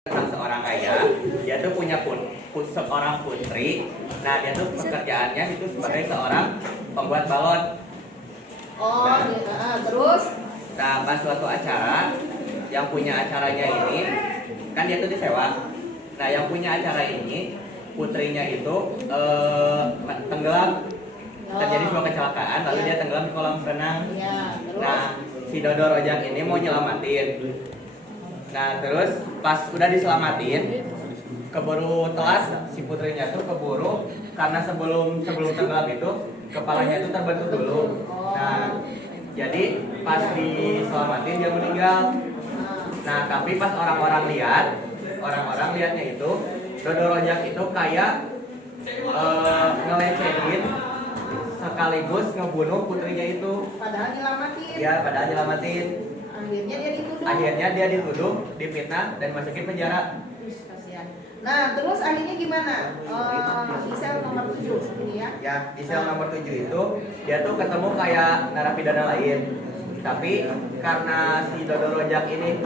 tentang seorang ayah, dia tuh punya seorang putri. Nah, dia tuh pekerjaannya itu sebagai seorang pembuat balon. Terus? Nah, pas suatu acara, yang punya acaranya ini, kan dia tuh disewa. Nah, yang punya acara ini, putrinya itu tenggelam. Terjadi sebuah kecelakaan, lalu dia tenggelam di kolam renang. Nah, si Dodo Rojak ini mau nyelamatin. Nah, terus pas udah diselamatin, keburu telat si putrinya tuh keburu karena sebelum tenggelam itu kepalanya itu terbentuk dulu. Nah, jadi pas diselamatin dia meninggal. Nah, tapi pas orang-orang lihatnya itu Dodo Rojak itu kayak ngelecehin sekaligus ngebunuh putrinya itu. Padahal nyelamatin. Ya, padahal nyelamatin. Akhirnya dia dituduh, difitnah dan masukin penjara. Kasihan. Nah, terus akhirnya gimana? Di sel nomor 7 ini ya? Ya, di sel nomor 7 itu dia tuh ketemu kayak narapidana lain. Tapi karena si Dodo Rojak ini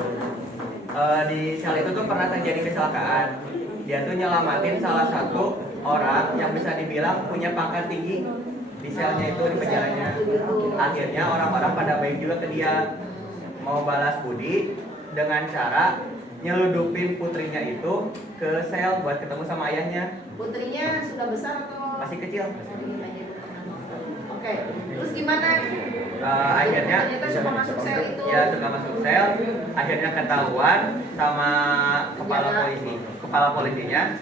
di sel itu tuh pernah terjadi kecelakaan. Dia tuh nyelamatin salah satu orang yang bisa dibilang punya pangkat tinggi di selnya itu, di penjaranya. Akhirnya orang-orang pada baik juga ke dia, mau balas budi dengan cara nyeludupin putrinya itu ke sel buat ketemu sama ayahnya. Putrinya sudah besar atau masih kecil? Oke, terus gimana? Akhirnya ternyata suka masuk sel itu. Ya, suka masuk sel. Akhirnya ketahuan sama kepala polisinya.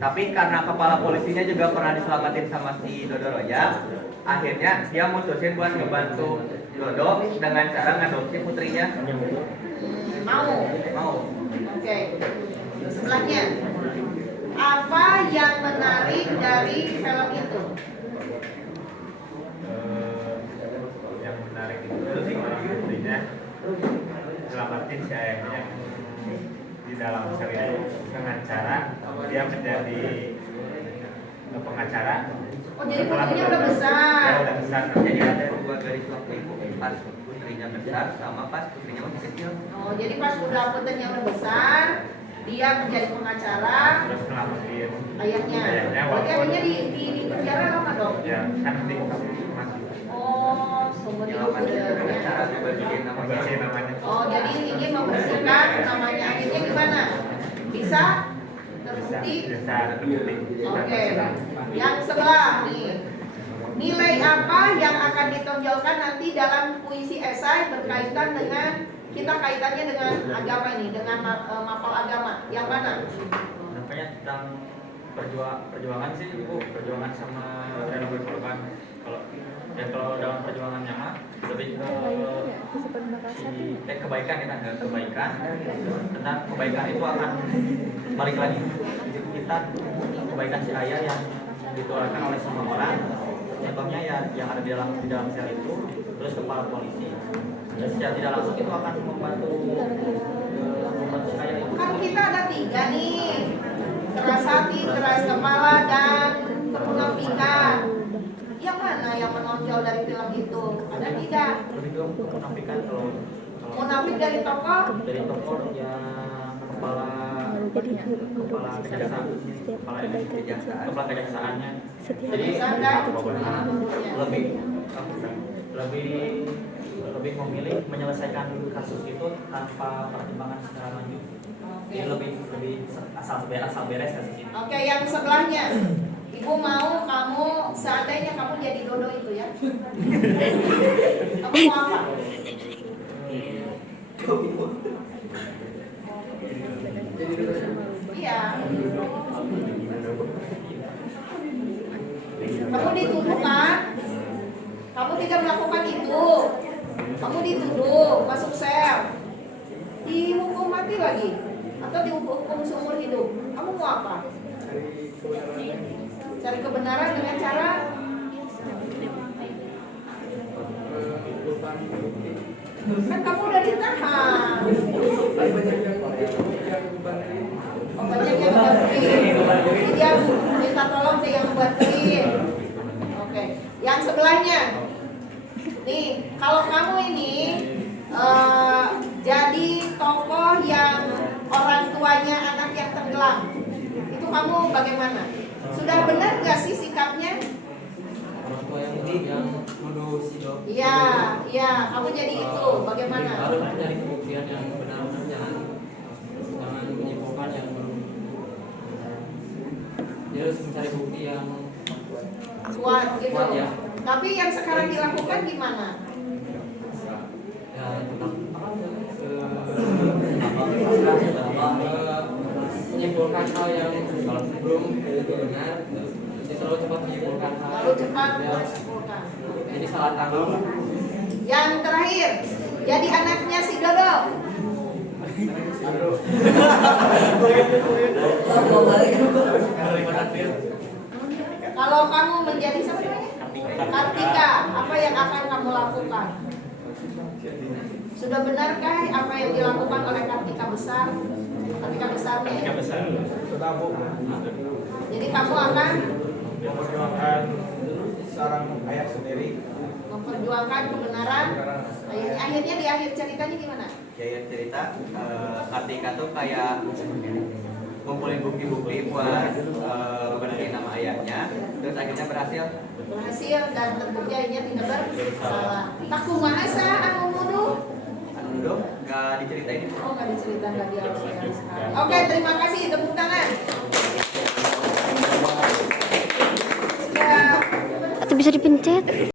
Tapi karena kepala polisinya juga pernah diselamatin sama si Dodo Rojak, akhirnya dia mutusin buat ngebantu Dodo dengan cara ngadopsi putrinya. Mau. Oke. Sebelahnya, apa yang menarik dari film itu? Yang menarik itu sih putrinya selamatin si ayahnya di dalam sel itu dengan cara dia menjadi pengacara. Oh, jadi putrinya udah besar. Ya, udah besar. Jadi ada dua garis waktu ibu, pas putrinya besar sama pas putrinya masih kecil. Oh, jadi pas udah putrinya udah besar, dia menjadi pengacara. Terus selamatin Ayahnya. waktu Ayahnya di penjara lama dong? ya kan nanti mati. Oh, seumur hidup Dengan cara ya. ngebersihin namanya. Oh, jadi ini membersihkan namanya. Akhirnya gimana? Bisa terbukti? Bisa terbukti. Oke. Yang sebelah nih. Nilai apa yang akan ditonjolkan nanti dalam puisi esai berkaitan dengan kaitannya dengan agama ini, dengan mapel agama. Yang mana? Namanya tentang perjuangan sih Bu, perjuangan sama rela berkorban. Kalau dalam perjuangannya mah lebih ke kebaikan ya kan, kebaikan. Tentang kebaikan itu akan balik lagi kita, kebaikan si ayah yang ditularkan oleh semua orang. Contohnya ya yang ada di dalam sel itu, terus kepala polisi. Dan secara tidak langsung itu akan membantu si ayah itu. Kan kita ada 3 nih. Keras hati, keras kepala, dan kemunafikan. Yang mana yang menonjol dari film itu? Ada tidak? Lebih ke menafikan kalau Munafik dari tokoh? dari tokoh yang kepala kejaksaan, kepala kejaksaannya. Jadi lebih memilih menyelesaikan kasus itu tanpa pertimbangan secara lanjut. Jadi lebih asal beres kasus ini. Oke, yang sebelahnya. Ibu mau kamu, seandainya kamu jadi Dodo itu ya. Kamu mau apa? Iya. Kamu dituduh kan? Kamu tidak melakukan itu. Kamu dituduh masuk sel. Dihukum mati lagi atau dihukum seumur hidup. Kamu mau apa? Cari kebenaran dengan cara kan kamu udah ditahan. Banyak yang ngebantuin. Dia minta tolong ke yang ngebantuin. Oke. Yang sebelahnya nih, kalau kamu ini jadi tokoh yang orang tuanya Iya, iya, kamu jadi itu. Bagaimana? Harus mencari pembuktian yang benar-benar, jangan menyimpulkan yang belum. Dia harus mencari bukti yang Kuat gitu. Kuat, ya. Tapi yang sekarang dilakukan gimana? ya tentang menyimpulkan hal yang belum itu benar, jadi terlalu cepat menyimpulkan hal. Lalu cepat Ya, menyimpulkan. jadi salah tangkap. Yang terakhir, jadi anaknya si Dodo. Kalau kamu menjadi siapa namanya? Kartika, apa yang akan kamu lakukan? Sudah benarkah apa yang dilakukan oleh Kartika besar? Kartika besarnya. Ketika besar Jadi kamu akan memperjuangkan seorang ayah sendiri. memperjuangkan kebenaran. Akhirnya di akhir ceritanya gimana? Ya cerita Kartika tuh kayak ngumpulin bukti-bukti buat benerin nama ayahnya, terus akhirnya berhasil. Berhasil dan terbukti akhirnya tidak bersalah. Tak kumaha sah anu nuduh. Anu duduk gak diceritain. Oh, nggak diceritakan, nggak diharuskan. Oke, terima kasih, tepuk tangan. Sudah. Atau bisa dipencet.